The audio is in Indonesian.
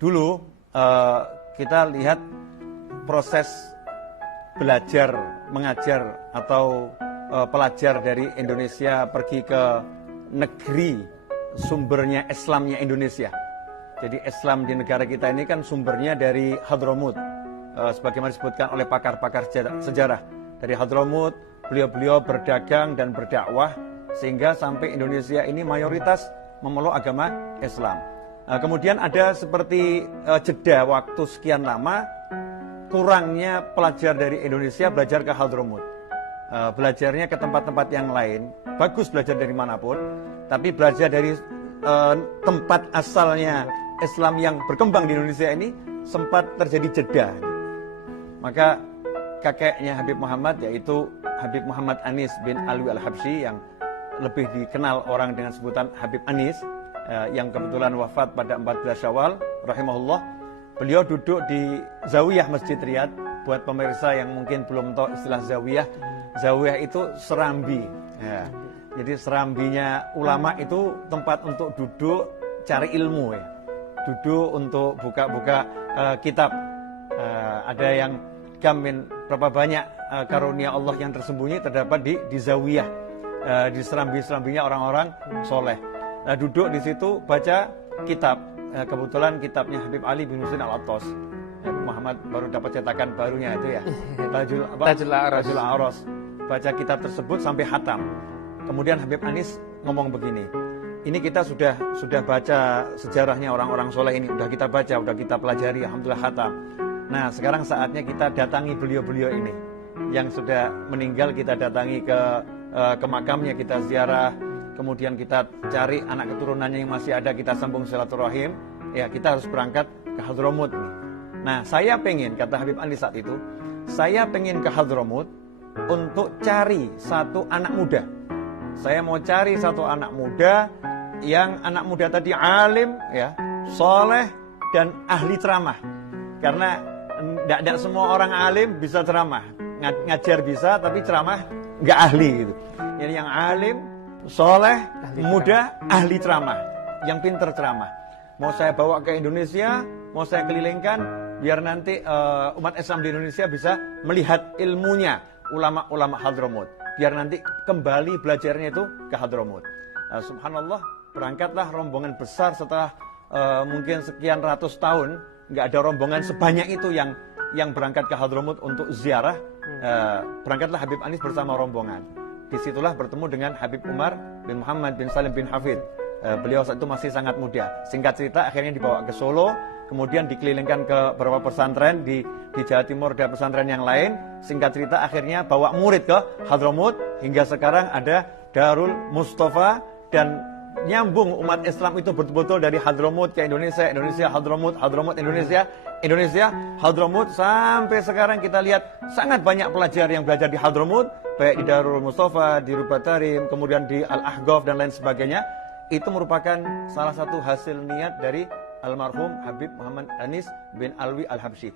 Dulu kita lihat proses belajar, mengajar atau pelajar dari Indonesia pergi ke negeri sumbernya Islamnya Indonesia. Jadi Islam di negara kita ini kan sumbernya dari Hadramut, sebagaimana disebutkan oleh pakar-pakar sejarah. Dari Hadramut, beliau-beliau berdagang dan berdakwah sehingga sampai Indonesia ini mayoritas memeluk agama Islam. Kemudian ada seperti jeda waktu sekian lama, kurangnya pelajar dari Indonesia belajar ke Hadramut. Belajarnya ke tempat-tempat yang lain, bagus belajar dari manapun, tapi belajar dari tempat asalnya Islam yang berkembang di Indonesia ini sempat terjadi jeda. Maka kakeknya Habib Muhammad, yaitu Habib Muhammad Anis bin Alwi Al-Habsyi, yang lebih dikenal orang dengan sebutan Habib Anis, yang kebetulan wafat pada 14 Syawal rahimahullah. Beliau duduk di Zawiyah Masjid Riyadh. Buat pemirsa yang mungkin belum tahu istilah Zawiyah, Zawiyah itu serambi ya. Jadi serambinya ulama itu tempat untuk duduk cari ilmu ya. Duduk untuk buka-buka kitab. Ada yang gamin berapa banyak karunia Allah yang tersembunyi terdapat di Zawiyah, di serambi-serambinya orang-orang soleh. Nah, duduk di situ baca kitab. Kebetulan kitabnya Habib Ali bin Husain Al-Attas. Habib Muhammad baru dapat cetakan barunya itu ya. Tajul A'ras. Baca kitab tersebut sampai khatam. Kemudian Habib Anis ngomong begini. Ini kita sudah baca sejarahnya orang-orang soleh ini, udah kita baca, udah kita pelajari, alhamdulillah khatam. Nah, sekarang saatnya kita datangi beliau-beliau ini yang sudah meninggal, kita datangi ke makamnya, kita ziarah. Kemudian kita cari anak keturunannya yang masih ada, kita sambung silaturahim. Ya, kita harus berangkat ke Hadramut nih. Nah, saya pengen, kata Habib Anis saat itu, saya pengen ke Hadramut untuk cari satu anak muda. Saya mau cari satu anak muda yang anak muda tadi alim, ya, soleh dan ahli ceramah. Karena tidak semua orang alim bisa ceramah, ngajar bisa, tapi ceramah nggak ahli gitu. Jadi yang alim, soleh, muda, ahli ceramah, yang pinter ceramah. Mau saya bawa ke Indonesia, mau saya kelilingkan, biar nanti umat Islam di Indonesia bisa melihat ilmunya ulama-ulama Hadramut. Biar nanti kembali belajarnya itu ke Hadramut. Subhanallah, berangkatlah rombongan besar setelah mungkin sekian ratus tahun, nggak ada rombongan sebanyak itu yang berangkat ke Hadramut untuk ziarah. Berangkatlah Habib Anis bersama rombongan. Disitulah bertemu dengan Habib Umar bin Muhammad bin Salim bin Hafid. Beliau saat itu masih sangat muda. Singkat cerita, akhirnya dibawa ke Solo, kemudian dikelilingkan ke beberapa pesantren di Jawa Timur dan pesantren yang lain. Singkat cerita, akhirnya bawa murid ke Hadramut, hingga sekarang ada Darul Mustafa, dan nyambung umat Islam itu betul-betul dari Hadramut ke Indonesia, Indonesia Hadramut, Hadramut Indonesia, Indonesia Hadramut, sampai sekarang kita lihat sangat banyak pelajar yang belajar di Hadramut, baik di Darul Mustafa, di Rubatarim, kemudian di Al-Ahqaf dan lain sebagainya. Itu merupakan salah satu hasil niat dari almarhum Habib Muhammad Anis bin Alwi Al-Habsyi.